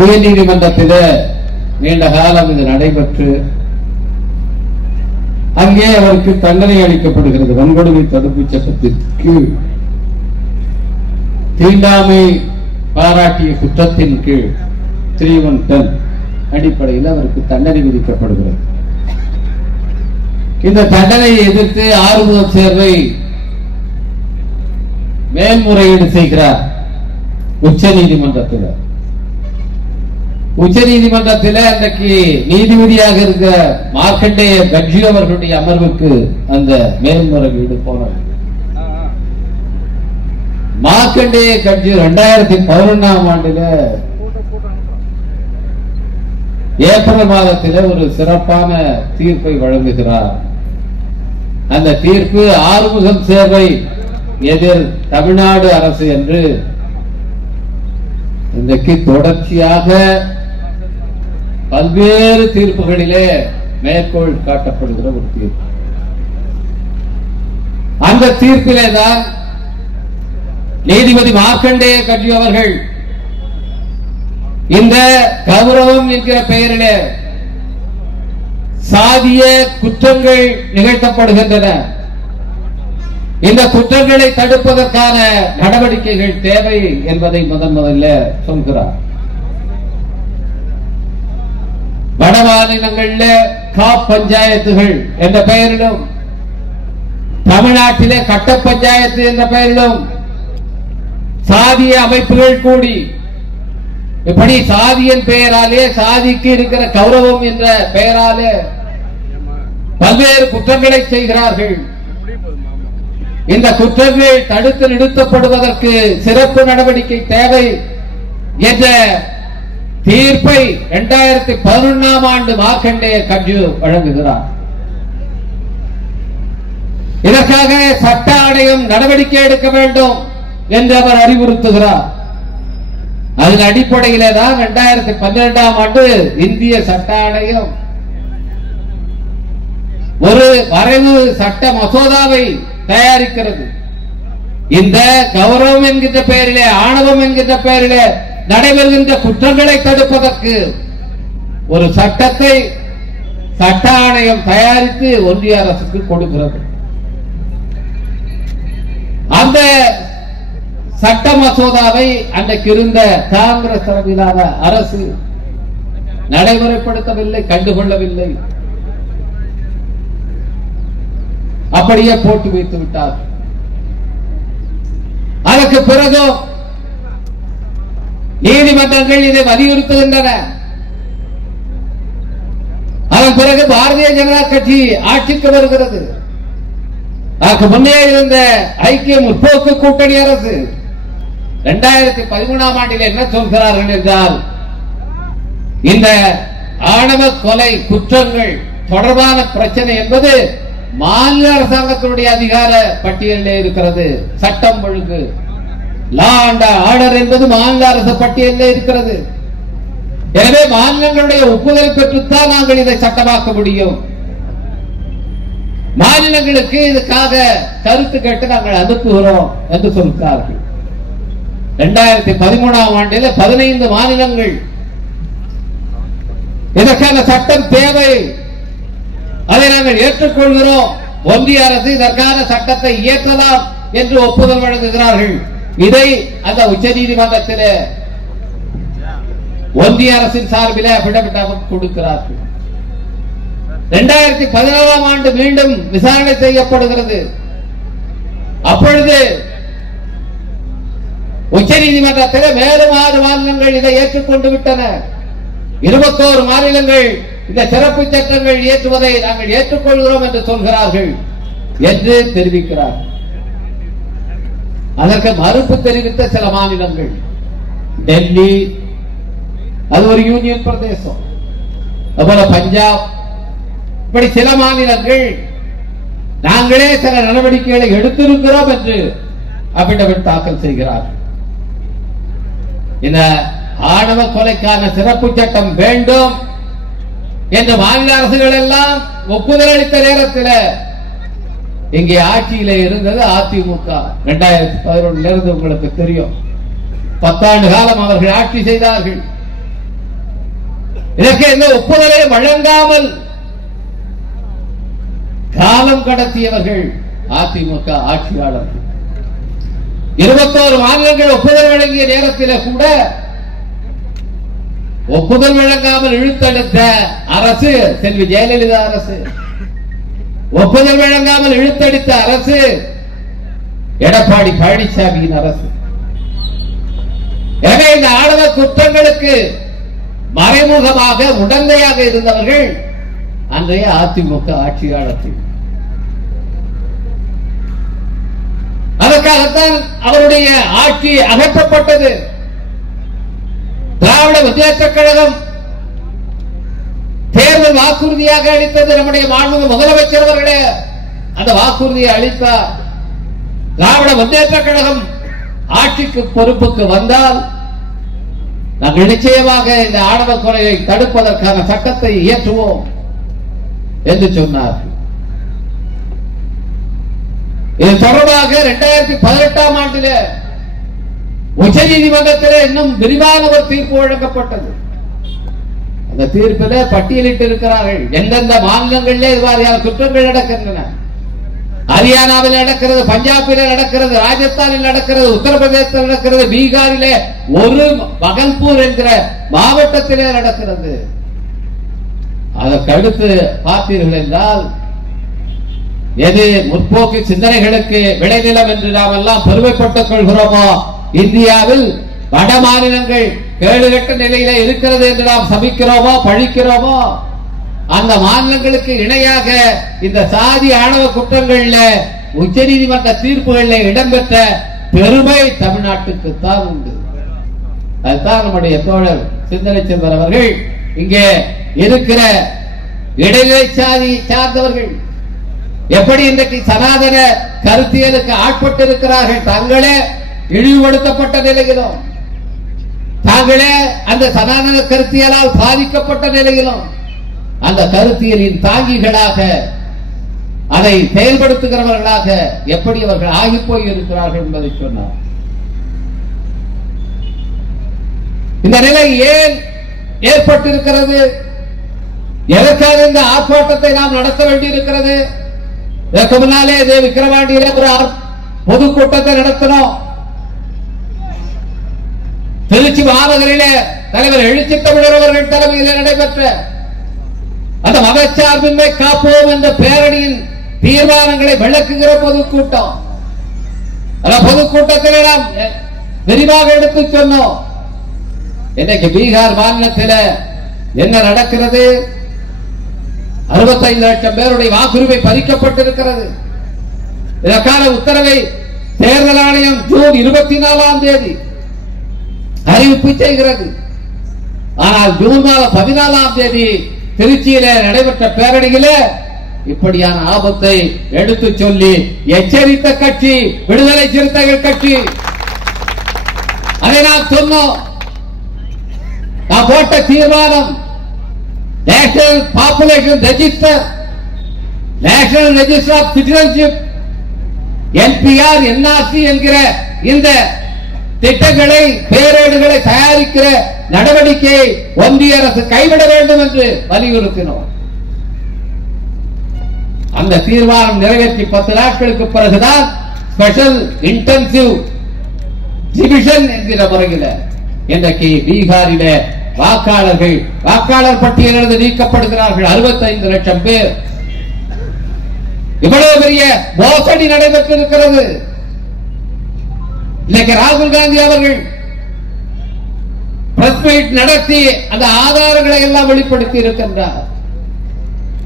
உயர் நீதிமன்றத்தில் நீண்ட காலம் இது நடைபெற்று அங்கே அவருக்கு தண்டனை அளிக்கப்படுகிறது. வன்கொடுமை தடுப்பு சட்டத்திற்கு தீண்டாமை பாராட்டிய குற்றத்தின் கீழ் 310 அடிப்படையில் அவருக்கு தண்டனை விதிக்கப்படுகிறது. இந்த தண்டனையை எதிர்த்து ஆறுமுகம் சேர்வை மேல்முறையீடு செய்கிறார் உச்ச நீதிமன்றத்தில். உச்ச நீதிமன்றத்தில் அன்றைக்கு நீதிபதியாக இருக்க மார்க்கண்டேய கட்ஜி அவர்களுடைய அமர்வுக்கு அந்த மேல்முறையீடு போனது. மார்க்கண்டேய கட்ஜி 2011ஆம் ஆண்டில ஏப்ரல் மாதத்தில் ஒரு சிறப்பான தீர்ப்பை வழங்குகிறார். அந்த தீர்ப்பு ஆறுமுகம் சேர்வை எதிர் தமிழ்நாடு அரசு என்று இன்றைக்கு தொடர்ச்சியாக பல்வேறு தீர்ப்புகளிலே மேற்கோள் காட்டப்படுகிற ஒரு தீர்ப்பு. அந்த தீர்ப்பிலே தான் நீதிபதி மார்க்கண்டேய கட்ஜி அவர்கள் இந்த கௌரவம் என்கிற பெயரிலே சாதிய குற்றங்கள் நிகழ்த்தப்படுகின்றன, இந்த குற்றங்களை தடுப்பதற்கான நடவடிக்கைகள் தேவை என்பதை முதல்ல சொல்கிறார். வட மாநிலங்களில் காப் பஞ்சாயத்துகள் என்ற பெயரிலும் தமிழ்நாட்டிலே கட்ட பஞ்சாயத்து என்ற பெயரிலும் சாதிய அமைப்புகள் கூடி இப்படி சாதியின் பெயராலே சாதிக்கு இருக்கிற கௌரவம் என்ற பெயராலே பல்வேறு குற்றங்களை செய்கிறார்கள். இந்த குற்றங்கள் தடுத்து நிறுத்தப்படுவதற்கு சிறப்பு நடவடிக்கை தேவை என்ற தீர்ப்பை 2011ஆம் ஆண்டு மார்க்கண்டேய கட்ஜி வழங்குகிறார். இதற்காக சட்ட ஆணையம் நடவடிக்கை எடுக்க வேண்டும் என்று அவர் அறிவுறுத்துகிறார். அதன் அடிப்படையிலே தான் 2012ஆம் ஆண்டு இந்திய சட்ட ஆணையம் ஒரு வரைவு சட்ட மசோதாவை தயாரிக்கிறது. இந்த கௌரவம் என்கின்ற பெயரிலே ஆணவம் என்கின்ற பெயரிலே நடைபெறுகின்ற குற்றங்களை தடுப்பதற்கு ஒரு சட்டத்தை சட்ட ஆணையம் தயாரித்து ஒன்றிய அரசுக்கு கொடுக்கிறது. அந்த சட்ட மசோதாவை அன்றைக்கு இருந்த காங்கிரஸ் தலைமையிலான அரசு நடைமுறைப்படுத்தவில்லை, கண்டுகொள்ளவில்லை, அப்படியே போட்டு வைத்து விட்டார். அதற்கு பிறகு நீதிமன்றங்கள் இதை வலியுறுத்துகின்றன. அதன் பிறகு பாரதிய ஜனதா கட்சி ஆட்சிக்கு வருகிறது. அதற்கு முன்னே இருந்த ஐக்கிய முற்போக்கு கூட்டணி அரசு 2013ஆம் ஆண்டில் என்ன சொல்கிறார்கள் என்றால், இந்த ஆணவ கொலை குற்றங்கள் தொடர்பான பிரச்சனை என்பது மாநில அரசாங்கத்தினுடைய அதிகார பட்டியலில் இருக்கிறது. சட்டம் ஒழுங்கு லா அண்ட் ஆர்டர் என்பது மாநில அரசு பட்டியலில் இருக்கிறது. எனவே மாநிலங்களுடைய ஒப்புதல் பெற்றுத்தான் நாங்கள் இதை சட்டமாக்க முடியும். மாநிலங்களுக்கு இதுக்காக கருத்து கேட்டு நாங்கள் அனுப்புகிறோம் என்று சொல்கிறார்கள். 2013ஆம் ஆண்டில் 15 மாநிலங்கள் இதற்கான சட்டம் தேவை, அதை நாங்கள் ஏற்றுக்கொள்கிறோம், ஒன்றிய அரசு இதற்கான சட்டத்தை இயற்றலாம் என்று ஒப்புதல் வழங்குகிறார்கள். இதை அந்த உச்ச நீதிமன்றத்தில் ஒன்றிய அரசின் சார்பில் அபிடவிட் கொடுக்கிறார்கள். 2016ஆம் ஆண்டு மீண்டும் விசாரணை செய்யப்படுகிறது. அப்பொழுது உச்ச நீதிமன்றத்தில் மேலும் 6 மாநிலங்கள் இதை ஏற்றுக்கொண்டு விட்டன. 21 மாநிலங்கள் இந்த சிறப்பு சட்டங்கள் இயற்றுவதை நாங்கள் ஏற்றுக்கொள்கிறோம் என்று சொல்கிறார்கள் என்று தெரிவிக்கிறார். அதற்கு மறுப்பு தெரிவித்த சில மாநிலங்கள், டெல்லி, அது ஒரு யூனியன் பிரதேசம், அதுபோல பஞ்சாப், இப்படி சில மாநிலங்கள் நாங்களே சில நடவடிக்கைகளை எடுத்திருக்கிறோம் என்று அபிடவிட் தாக்கல் செய்கிறார்கள். இந்த ஆணவ கொலைக்கான சிறப்பு சட்டம் வேண்டும் என்று மாநில அரசுகள் எல்லாம் ஒப்புதல் அளித்த நேரத்தில் இங்கே ஆட்சியிலே இருந்தது அதிமுக. 2011 இருந்து உங்களுக்கு தெரியும், 10 ஆண்டு காலம் அவர்கள் ஆட்சி செய்தார்கள். இதற்கு எந்த ஒப்புதலை வழங்காமல் காலம் கடத்தியவர்கள் அதிமுக ஆட்சியாளர்கள். 21 மாநிலங்கள் ஒப்புதல் வழங்கிய நேரத்தில் கூட ஒப்புதல் வழங்காமல் இழுத்தெடுத்த அரசு செல்வி ஜெயலலிதா அரசு. ஒப்புதல் வழங்காமல் இழுத்தடித்த அரசு எடப்பாடி பழனிசாமியின் அரசு. எனவே இந்த ஆணவ குற்றங்களுக்கு மறைமுகமாக உடந்தையாக இருந்தவர்கள் அன்றைய அதிமுக ஆட்சியாளர்கள். அதற்காகத்தான் அவருடைய ஆட்சி அகற்றப்பட்டது. திராவிட முன்னேற்ற கழகம் தேர்தல் வாக்குறுதியாக அளித்தது. நம்முடைய மாண்புமிகு முதலமைச்சர் அவர்களே அந்த வாக்குறுதியை அளித்தார். திராவிட முன்னேற்ற கழகம் ஆட்சிக்கு பொறுப்புக்கு வந்தால் நாங்கள் நிச்சயமாக இந்த ஆணவ கொலையை தடுப்பதற்கான சட்டத்தை இயற்றுவோம் என்று சொன்னார். இது தொடர்பாக 2018ஆம் ஆண்டில் உச்சநீதிமன்றத்தில் இன்னும் விரிவான ஒரு தீர்ப்பு வழங்கப்பட்டது. அந்த தீர்ப்பில் பட்டியலிட்டு இருக்கிறார்கள் எந்தெந்த மாநிலங்களிலே இதுவாரியான குற்றங்கள் நடக்கின்றன. ஹரியானாவில் நடக்கிறது, பஞ்சாபில் நடக்கிறது, ராஜஸ்தானில் நடக்கிறது, உத்தரப்பிரதேசத்தில் நடக்கிறது, பீகாரிலே ஒரு பகல்பூர் என்கிற மாவட்டத்திலே நடக்கிறது. அதற்கடுத்து பார்த்தீர்கள் என்றால் எது முற்போக்கு சிந்தனைகளுக்கு விளைநிலம் என்று நாம் எல்லாம் பெருமைப்பட்டுக் கொள்கிறோமோ, இந்தியாவில் வட மாநிலங்கள் கேடுகட்ட நிலையில இருக்கிறது என்று நாம் சபிக்கிறோமோ பழிக்கிறோமோ, அந்த மாநிலங்களுக்கு இணையாக இந்த சாதி ஆணவ குற்றங்கள்ல உச்சநீதிமன்ற தீர்ப்புகளில் இடம்பெற்ற பெருமை தமிழ்நாட்டுக்குத்தான் உண்டு. அதுதான் நம்முடைய தோழர் சிந்தனை செல்வர் அவர்கள் இங்கே இருக்கிற இடைநிலை சாதி சார்ந்தவர்கள் எப்படி இன்றைக்கு சனாதன கருத்தியலுக்கு ஆட்பட்டு இருக்கிறார்கள். தங்களே இழிவுபடுத்தப்பட்ட நிலையிலும், தாங்களே அந்த சனாதன கருத்தியலால் பாதிக்கப்பட்ட நிலையிலும் அந்த கருத்தியலின் தாங்கிகளாக அதை செயல்படுத்துகிறவர்களாக எப்படி அவர்கள் ஆகி போய் இருக்கிறார்கள் என்பதை சொன்னார். இந்த நிலை ஏன் ஏற்பட்டிருக்கிறது? எதற்காக இந்த ஆர்ப்பாட்டத்தை நாம் நடத்த வேண்டியிருக்கிறது? இதற்கு முன்னாலே விக்கிரவாண்டியிலே ஒரு பொதுக்கூட்டத்தை நடத்தினோம். திருச்சி மாநகரிலே தலைவர் எழுச்சி தமிழர் அவர்கள் தலைமையில் நடைபெற்ற அந்த மதச்சார்பின்மை காப்போம் என்ற பேரணியின் தீர்மானங்களை விளக்குகிற பொதுக்கூட்டம். அந்த பொதுக்கூட்டத்தில் நாம் விரிவாக எடுத்து சொன்னோம். இன்னைக்கு பீகார் மாநிலத்தில் என்ன நடக்கிறது? 65 லட்சம் பேருடைய வாக்குரிமை பறிக்கப்பட்டிருக்கிறது. இதற்கான உத்தரவை தேர்தல் ஆணையம் ஜூன் 24ஆம் தேதி அறிவிப்பு செய்கிறது. ஆனால் ஜூன் மாதம் 14ஆம் தேதி திருச்சியில நடைபெற்ற பேரணியில இப்படியான ஆபத்தை எடுத்து சொல்லி எச்சரித்த கட்சி விடுதலை சிறுத்தைகள் கட்சி. அதை நாம் சொன்னோம். நான் போட்ட தீர்மானம் national population register, national register of citizenship, NPR, NRC என்கிற இந்த திட்டங்களை பேரேடுகளை தயாரிக்கிற நடவடிக்கையை ஒன்றிய அரசு கைவிட வேண்டும் என்று வலியுறுத்தினோம். அந்த தீர்மானம் நிறைவேற்றி 10 நாட்களுக்கு பிறகுதான் ஸ்பெஷல் இன்டென்சிவ் டிவிஷன் என்கிற முறையில் இன்றைக்கு பீகாரில வாக்காளர் பட்டியலிருந்து நீக்கப்படுகிறார்கள் 65 லட்சம் பேர். இவ்வளவு பெரிய மோசடி நடைபெற்றிருக்கிறது. இன்னைக்கு ராகுல் காந்தி அவர்கள் பிரஸ் மீட் நடத்தி அந்த ஆதாரங்களை எல்லாம் வெளிப்படுத்தி இருக்கின்றார்.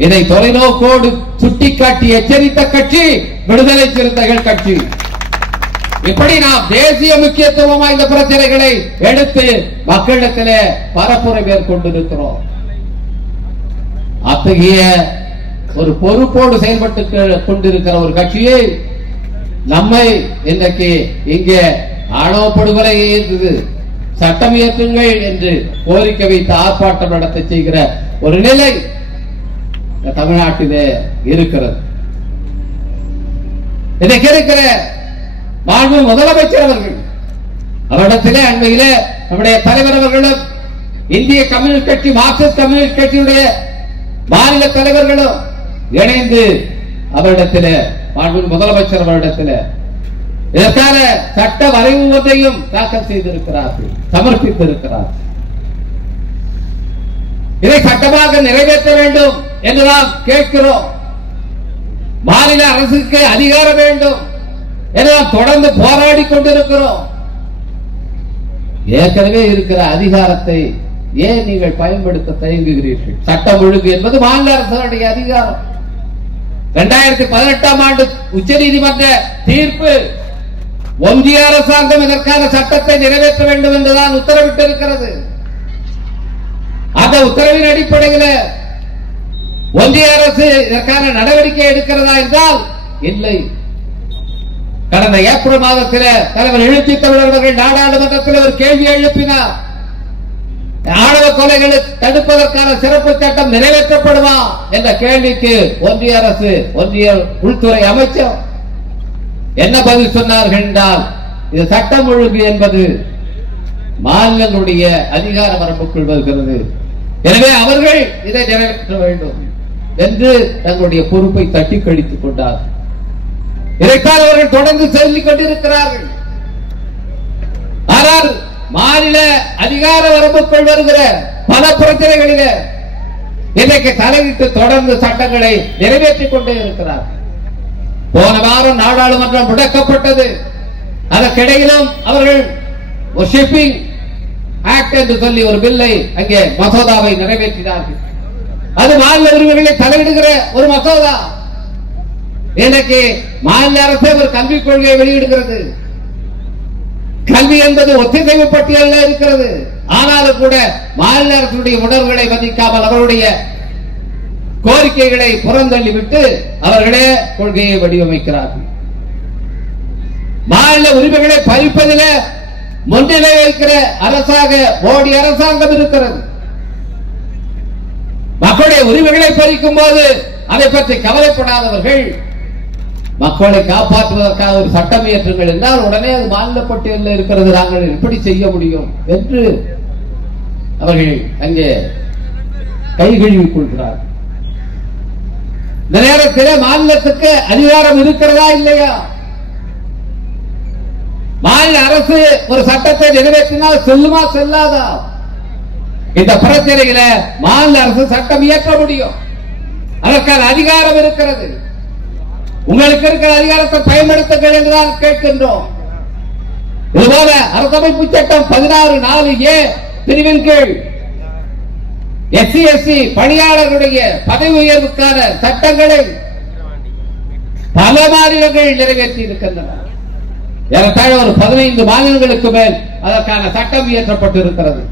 இதை தொலைநோக்கோடு சுட்டிக்காட்டி எச்சரித்த கட்சி விடுதலை சிறுத்தைகள் கட்சி. இப்படி நாம் தேசிய முக்கியத்துவம் வாய்ந்த பிரச்சனைகளை எடுத்து மக்களிடத்திலே பரப்புரை மேற்கொண்டிருக்கிறோம். அத்தகைய ஒரு பொறுப்போடு செயல்பட்டு கொண்டிருக்கிற ஒரு கட்சியை நம்மை இன்றைக்கு இங்கே ஆணவ படுகொலை சட்டம் இயற்றுங்கள் என்று கோரிக்கை வைத்து ஆர்ப்பாட்டம் நடத்த செய்கிற ஒரு நிலை தமிழ்நாட்டிலே இருக்கிறது. இன்றைக்கு இருக்கிற மாண்பு முதலமைச்சர் அவர்கள் அவரிடத்திலே அண்மையிலே நம்முடைய தலைவர் அவர்களும் இந்திய கம்யூனிஸ்ட் கட்சி, மார்க்சிஸ்ட் கம்யூனிஸ்ட் கட்சியுடைய மாநில தலைவர்களும் இணைந்து அவரிடத்தில், முதலமைச்சர் அவரிடத்தில் இதற்கான சட்ட வரைவு ஒன்றையும் தாக்கல் செய்திருக்கிறார்கள், சமர்ப்பித்திருக்கிறார்கள். இதை சட்டமாக நிறைவேற்ற வேண்டும் என்று நாம் கேட்கிறோம். மாநில அரசுக்கு அதிகாரம் வேண்டும் என்று நாம் தொடர்ந்து போராடி கொண்டிருக்கிறோம். ஏற்கனவே இருக்கிற அதிகாரத்தை ஏன் நீங்கள் பயன்படுத்த தயங்குகிறீர்கள்? சட்டம் ஒழுங்கு என்பது மாநில அரசுடைய அதிகாரம். 2018ஆம் ஆண்டு உச்சநீதிமன்ற தீர்ப்பு ஒன்றிய அரசாங்கம் இதற்கான சட்டத்தை நிறைவேற்ற வேண்டும் என்றுதான் உத்தரவிட்டிருக்கிறது. அந்த உத்தரவின் அடிப்படையில் ஒன்றிய அரசு இதற்கான நடவடிக்கை எடுக்கிறதா என்றால் இல்லை. கடந்த ஏப்ரல் மாதத்தில் தலைவர் எழுச்சி தமிழர்கள் நாடாளுமன்றத்தில் ஒரு கேள்வி எழுப்பினார். ஆணவ கொலைகளை தடுப்பதற்கான சிறப்பு சட்டம் நிறைவேற்றப்படுமா என்ற கேள்விக்கு ஒன்றிய அரசு, ஒன்றிய உள்துறை அமைச்சர் என்ன பதில் சொன்னார்கள் என்றால், இது சட்டம் ஒழுங்கு என்பது மாநிலங்களுடைய அதிகார வரம்புக்குள் வருகிறது, எனவே அவர்கள் இதை நிறைவேற்ற வேண்டும் என்று தங்களுடைய பொறுப்பை தட்டி கழித்துக் கொண்டார். இதைத்தான் அவர்கள் தொடர்ந்து சொல்லிக் கொண்டிருக்கிறார்கள். ஆனால் மாநில அதிகார வரம்புக்குள் வருகிற பல பிரச்சனைகளில் இன்றைக்கு தலையிட்டு தொடர்ந்து சட்டங்களை நிறைவேற்றிக் கொண்டே இருக்கிறார்கள். போன வாரம் நாடாளுமன்றம் முடக்கப்பட்டது. அதற்கிடையிலும் அவர்கள் ஒரு ஷிப்பிங் ஆக்ட் என்று சொல்லி ஒரு பில்லை, அங்கே மசோதாவை நிறைவேற்றினார்கள். அது மாநில உரிமைகளை தலையிடுகிற ஒரு மசோதா. இன்றைக்கு மாநில அரசே ஒரு கல்விக் கொள்கையை வெளியிடுகிறது. கல்வி என்பது ஒத்திசைவு பட்டியலில் இருக்கிறது. ஆனாலும் கூட மாநில அரசுடைய உணர்வுகளை மதிக்காமல் அவருடைய கோரிக்கைகளை புறந்தள்ளிவிட்டு அவர்களே கொள்கையை வடிவமைக்கிறார்கள். மாநில உரிமைகளை பறிப்பதில் முன்னிலை வைக்கிற அரசாக மோடி அரசாங்கம் இருக்கிறது. மக்களுடைய உரிமைகளை பறிக்கும் போது அதை பற்றி கவலைப்படாதவர்கள் மக்களை காப்பாற்றுவதற்காக ஒரு சட்டம் இயற்றுங்கள் என்றால் உடனே அது மாநில பட்டியலில் இருக்கிறது, நாங்கள் எப்படி செய்ய முடியும் என்று அவர்கள் அங்கே கைகழுவிக் கொள்கிறார். இந்த நேரத்தில் மாநிலத்துக்கு அதிகாரம் இருக்கிறதா இல்லையா? மாநில அரசு ஒரு சட்டத்தை நிறைவேற்றினால் செல்லுமா செல்லாதா? இந்த பிரச்சனையில மாநில அரசு சட்டம் இயற்ற முடியும். அதற்கான அதிகாரம் இருக்கிறது. உங்களுக்கு இருக்கிற அதிகாரத்தை பயன்படுத்துங்கள் என்றுதான் கேட்கின்றோம். இதுபோல அரசமைப்பு சட்டம் 16(4)A பிரிவின் கீழ் SC/ST பணியாளர்களுடைய பதவி உயர்வுக்கான சட்டங்களை பல மாநிலங்கள் நிறைவேற்றி இருக்கின்றன. ஏறத்தாழ ஒரு 15 மாநிலங்களுக்கு மேல் அதற்கான சட்டம் இயற்றப்பட்டிருக்கிறது.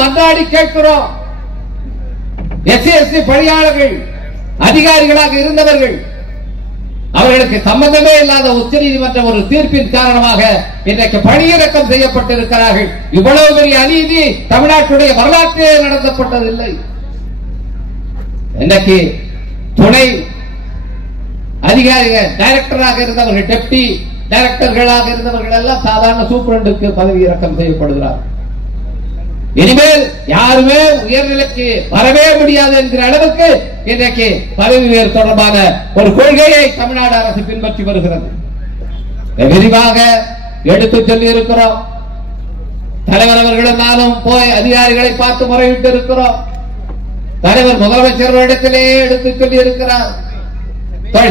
மன்றாடி கேட்கிறோம். SC/ST பணியாளர்கள் அதிகாரிகளாக இருந்தவர்கள், அவர்களுக்கு சம்பந்தமே இல்லாத உச்சநீதிமன்ற ஒரு தீர்ப்பின் காரணமாக இன்றைக்கு பணியிறக்கம் செய்யப்பட்டிருக்கிறார்கள். இவ்வளவு பெரிய அநீதி தமிழ்நாட்டுடைய வரலாற்றிலே நடத்தப்பட்டதில்லை. இன்றைக்கு துணை அதிகாரிகள், டைரக்டராக இருந்தவர்கள், டெப்டி டைரக்டர்களாக இருந்தவர்கள் எல்லாம் சாதாரண சூப்பரண்டுக்கு பதவி இறக்கம் செய்யப்படுகிறார்கள். இனிமேல் யாருமே உயர்நிலைக்கு வரவே முடியாது என்கிற அளவுக்கு இன்றைக்கு பதவி உயர்வு தொடர்பான ஒரு கொள்கையை தமிழ்நாடு அரசு பின்பற்றி வருகிறது. விரிவாக எடுத்து சொல்லி இருக்கிறோம். தலைவர் அவர்களும் நானும் போய் அதிகாரிகளை பார்த்து முறையிட்டு இருக்கிறோம். தலைவர் முதலமைச்சர்களிடத்திலே எடுத்து சொல்லி இருக்கிறார்.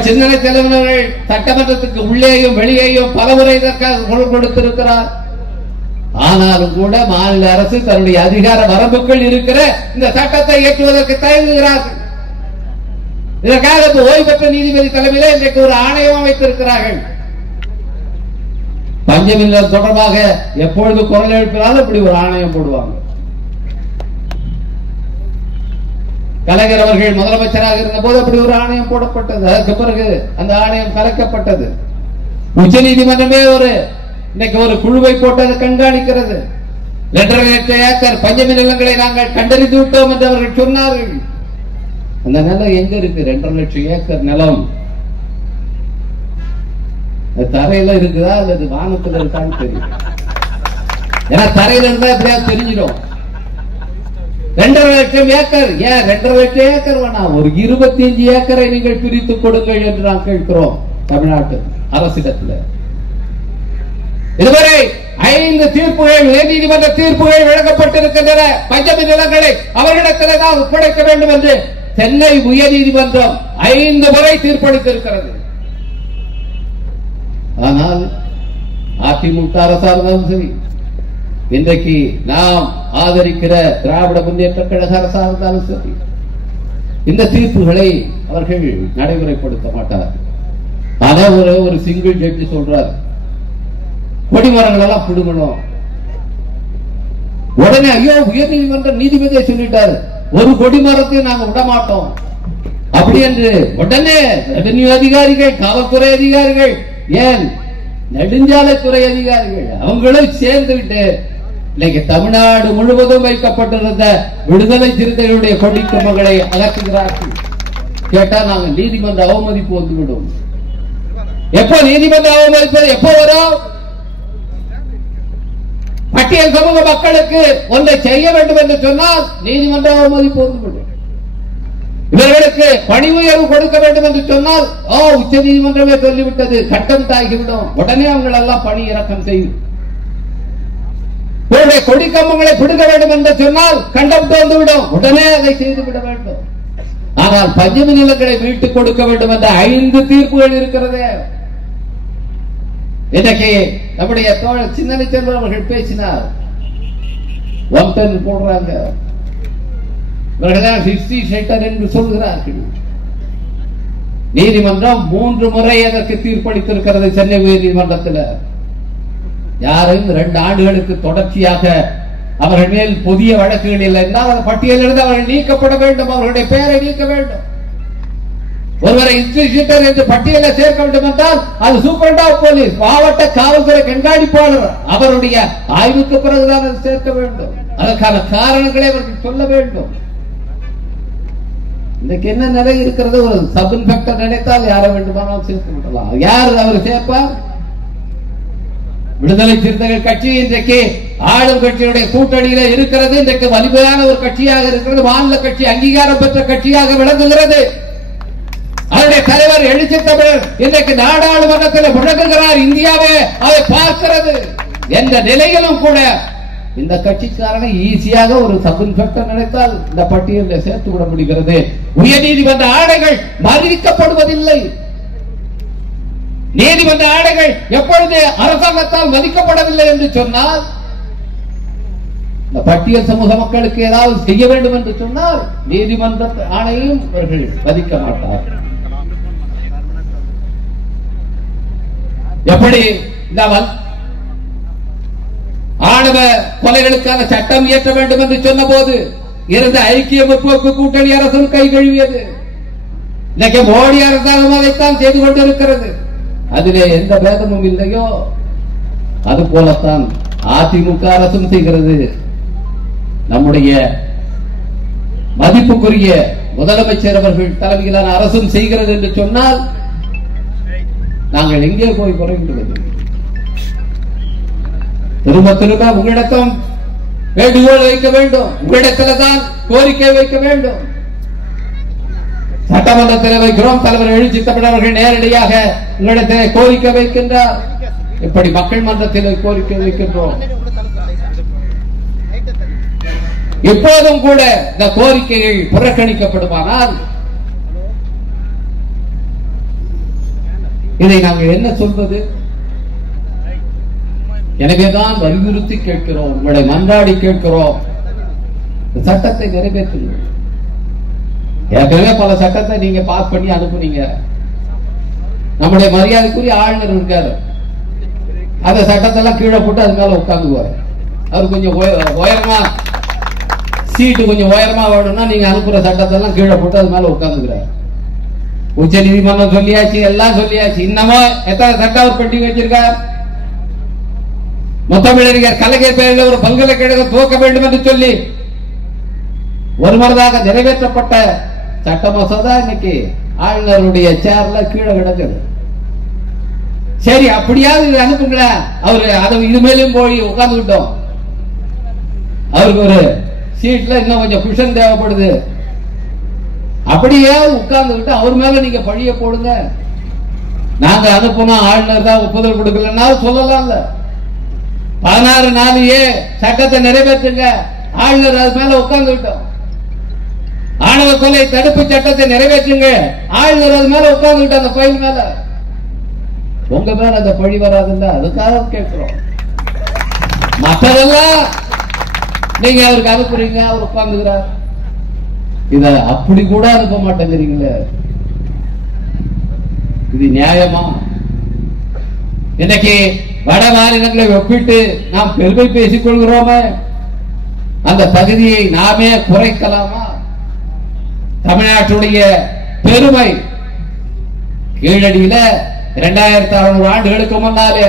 சிந்தனை தலைவர்கள் சட்டமன்றத்துக்கு உள்ளேயும் வெளியேயும் பலமுறை இதற்காக குரல் கொடுத்திருக்கிறார். ஆனாலும் கூட மாநில அரசு தன்னுடைய அதிகார வரம்புக்குள் இருக்கிற இந்த சட்டத்தை இயற்றுவதற்கு தயங்குகிறார்கள். இதற்காக ஓய்வு பெற்ற நீதிபதி தலைமையிலே இன்றைக்கு ஒரு ஆணையம் அமைத்திருக்கிறார்கள். பஞ்சமில்லை தொடர்பாக எப்பொழுது குரல் எழுப்பினாலும் இப்படி ஒரு ஆணையம் போடுவாங்க. கலைஞர் அவர்கள் முதலமைச்சராக இருந்த போது அப்படி ஒரு ஆணையம் போடப்பட்டது. அதற்கு பிறகு அந்த ஆணையம் கலைக்கப்பட்டது. உச்ச நீதிமன்றமே இன்னைக்கு ஒரு குழுவை போட்டு அதை கண்காணிக்கிறது. 2.5 லட்சம் ஏக்கர் பஞ்சமி நிலங்களை நாங்கள் கண்டறிந்து விட்டோம் என்று அவர்கள் சொன்னார்கள். அந்த நிலம் எங்க இருக்கு? 2.5 லட்சம் ஏக்கர் நிலம் தரையில இருக்குதா அல்லது வானத்தில் இருக்கான்னு தெரியும். ஏன்னா தரையில இருந்தா எப்படியாவது தெரிஞ்சிடும். 2.5 லட்சம் ஏக்கர், ஏன் 2.5 லட்சம் ஏக்கர் வேணாம், ஒரு 25 ஏக்கரை நீங்கள் பிரித்து கொடுங்கள் என்று நாம் கேட்கிறோம் தமிழ்நாட்டு அரசிடத்தில். இதுவரை 5 தீர்ப்புகள், நீதிமன்ற தீர்ப்புகள் வழங்கப்பட்டிருக்கின்றன. பஞ்சமி நிலங்களை அவர்களிடத்தில் தான் ஒப்படைக்க வேண்டும் என்று சென்னை உயர்நீதிமன்றம் 5 முறை தீர்ப்பளித்திருக்கிறது. ஆனால் அதிமுக அரசாங்கம் சரி, இன்றைக்கு நாம் ஆதரிக்கிற திராவிட முன்னேற்ற கழக அரசாங்கம் சரி, இந்த தீர்ப்புகளை அவர்கள் நடைமுறைப்படுத்த மாட்டார். அதான் ஒரு சிங்கிள் ஜட்ஜி சொல்றார், கொடிமரங்கள் எல்லாம் பிடுங்கணும். உடனே ஐயோ உயர்நீதிமன்ற நீதிபதியை சொல்லிட்டாரு, ஒரு கொடிமரத்தையும் நாங்க விட மாட்டோம் அப்படி என்று உடனே ரெவென்யூ அதிகாரிகள், காவல்துறை அதிகாரிகள், ஏன் நெடுஞ்சாலைத்துறை அதிகாரிகள் அவங்களும் சேர்ந்துவிட்டு இன்னைக்கு தமிழ்நாடு முழுவதும் வைக்கப்பட்டிருந்த விடுதலை சிறுத்தைகளுடைய கொடிக்கம்பங்களை அகற்றுகிறார்கள். கேட்டா நாங்க நீதிமன்ற அவமதிப்பு வந்துவிடும். எப்போ நீதிமன்ற அவமதிப்பு எப்போ வரும்? பட்டியல் சமூக மக்களுக்கு ஒன்றை செய்ய வேண்டும் என்று சொன்னால் நீதிமன்ற அவமதிப்பு வந்துவிடும். இவர்களுக்கு பணி உயர்வு கொடுக்க வேண்டும் என்று சொன்னால் உச்ச நீதிமன்றமே சொல்லிவிட்டது, கட்டம் தாகிவிடும். உடனே அவங்க எல்லாம் பணி இறக்கம் செய்யும். கொடிக்கம்பங்களை பிடுங்க வேண்டும் என்று சொன்னால் கண்டம் தோன்றுவிடும், உடனே அதை செய்துவிட வேண்டும். ஆனால் பஞ்சமி நிலங்களை மீட்டுக் கொடுக்க வேண்டும் என்ற 5 தீர்ப்புகள் இருக்கிறதே. இன்றைக்கு நம்முடைய தோழர் சிந்தனை செல்வர் அவர்கள் பேசினார், 110 போடுறாங்க, இவர்கள் 60 ஷெல்டர் என்று சொல்கிறார்கள். நீதிமன்றம் 3 முறை அதற்கு தீர்ப்பளித்திருக்கிறது சென்னை உயர் நீதிமன்றத்தில். யாரும் 2 ஆண்டுகளுக்கு தொடர்ச்சியாக அவர்கள் மேல் புதிய வழக்குகள் இல்லை என்றால் அந்த பட்டியலிருந்து அவர்கள் நீக்கப்பட வேண்டும், அவர்களுடைய பெயரை நீக்க வேண்டும். ஒருவரை இன்ஸ்பெக்டர் என்று பட்டியலில் சேர்க்க வேண்டும் என்றால் அது சூப்பரண்ட் ஆஃப் போலீஸ், மாவட்ட காவல்துறை கண்காணிப்பாளர், அவருடைய ஆய்வுக்கு பிறகுதான் அது சேர்க்க வேண்டும். அதற்கான காரணங்களை அவர்கள் சொல்ல வேண்டும். இன்னைக்கு என்ன நிலை இருக்கிறது? ஒரு சப் இன்ஸ்பெக்டர் நினைத்தால் யாரை வேண்டுமானாலும் சேர்த்து விடலாம். யார் அவர் சேர்ப்பார்? விடுதலை சிறுத்தைகள் கட்சி இன்றைக்கு ஆளும் கட்சியுடைய கூட்டணியில இருக்கிறது. இன்றைக்கு வலிமையான ஒரு கட்சியாக இருக்கிறது, மாநில கட்சி, அங்கீகாரம் பெற்ற கட்சியாக விளங்குகிறது. அவருடைய தலைவர் எழுச்சி தமிழர் இன்றைக்கு நாடாளுமன்றத்தில் முழங்குகிறார், இந்தியாவே அதை பார்க்கிறது என்ற நிலையிலும் கூட இந்த கட்சிக்காரனை ஈஸியாக ஒரு சப் இன்ஸ்பெக்டர் நினைத்தால் இந்த பட்டியலில் சேர்த்து விட முடிகிறது. உயர்நீதிமன்ற ஆணைகள் மதிக்கப்படுவதில்லை. நீதிமன்ற ஆணைகள் எப்பொழுது அரசாங்கத்தால் மதிக்கப்படவில்லை என்று சொன்னால், இந்த பட்டியல் சமூக மக்களுக்கு ஏதாவது செய்ய வேண்டும் என்று சொன்னால் நீதிமன்ற ஆணையும் அவர்கள் மதிக்க மாட்டார்கள். எப்படி இந்த ஆணவ கொலைகளுக்கான சட்டம் இயற்ற வேண்டும் என்று சொன்ன போது இருந்த ஐக்கிய முற்போக்கு கூட்டணி அரசும் கை கழுவியது. இன்னைக்கு மோடி அரசாங்கம் அதைத்தான் செய்து கொண்டிருக்கிறது. அதிலே எந்த பேதமும் இல்லையோ அது போலத்தான் அதிமுக அரசும் செய்கிறது. நம்முடைய மதிப்புக்குரிய முதலமைச்சர் அவர்கள் தலைமையிலான அரசும் செய்கிறது என்று சொன்னால் நாங்கள் எங்கே போய் குறைகிறது? திரும்ப திரும்ப உங்களிடத்தும் வேண்டுகோள் வைக்க வேண்டும், உங்களிடத்தில் தான் கோரிக்கை வைக்க வேண்டும். சட்டமன்றத்தில் வைக்கிறோம், தலைவர் எழுச்சி தமிழர்கள் நேரடியாக உங்களிடத்தில் கோரிக்கை வைக்கின்றார். இப்படி மக்கள் மன்றத்தில் கோரிக்கை வைக்கின்றோம். எப்போதும் கூட இந்த கோரிக்கைகள் புறக்கணிக்கப்படுமானால் இதை நாங்கள் என்ன சொல்வது? எனவேதான் வலியுறுத்தி கேட்கிறோம், உங்களை மன்றாடி கேட்கிறோம், சட்டத்தை நிறைவேற்றுங்கள். ஏற்கனவே பல சட்டத்தை நீங்க பாஸ் பண்ணி அனுப்புனீங்க. நம்முடைய மரியாதைக்குரிய ஆளுநர் இருக்காரு, அந்த சட்டத்தெல்லாம் கீழே போட்டு அது மேல உட்கார்ந்துக்குவார். அவர் கொஞ்சம் உயரமா சீட்டு கொஞ்சம் உயரமா வேணும்னா நீங்க அனுப்புற சட்டத்தெல்லாம் கீழே போட்டு அது மேல உட்கார்ந்துக்கிறார். உச்ச நீதிமன்றம் சொல்லியாச்சு, எல்லாம் சொல்லியாச்சு. இன்னமும் எத்தனை சட்டம் அவர் பெண்டிங் வச்சிருக்கார்? முத்தமிழறிஞர் கலைஞர் பெயரில் ஒரு பல்கலைக்கழகம் துவக்க வேண்டும் என்று சொல்லி ஒருமனதாக நிறைவேற்றப்பட்ட சட்ட மசோதா இன்னைக்கு ஆளுநருடைய சேர்ல கீழே கிடக்குது. சரி, அப்படியாவது இது அனுப்புங்களேன். அவரு அதை இது மேலும் போய் உட்கார்ந்துக்கிட்டோம். அவருக்கு ஒரு சீட்ல இன்னும் கொஞ்சம் குஷன் தேவைப்படுது. அப்படியே உட்கார்ந்துகிட்டு அவர் மேல நீங்க பழிய போடுங்க. நாங்க அனுப்பணும் ஆளுநர் தான் ஒப்புதல் கொடுக்கலன்னா சொல்லலாம்ல. 16 நாளையே சட்டத்தை நிறைவேற்றுங்க. ஆளுநர் அது மேல உட்கார்ந்துட்டோம். ஆணவ கொலை தடுப்பு சட்டத்தை நிறைவேற்றுங்க. ஆளுநர் அது மேல உட்கார்ந்துட்டு அந்த பயில் மேல உங்க மேல அந்த பழி வராதுல்ல, அதுக்காக கேட்கிறோம். மற்றதெல்லாம் நீங்க அவருக்கு அனுப்புறீங்க, அவர் உட்கார்ந்துக்கிறார். இத அப்படி கூட அனுப்ப மாட்டேங்கிறீங்களே, இது நியாயமா? இன்னைக்கு வட மாநிலங்களை ஒப்பிட்டு நாம் பெருமை பேசிக் கொள்கிறோமே, அந்த தகுதியை நாமே குறைக்கலாமா? தமிழ்நாட்டுடைய பெருமை கீழடியில 2600 ஆண்டுகளுக்கு முன்னாலே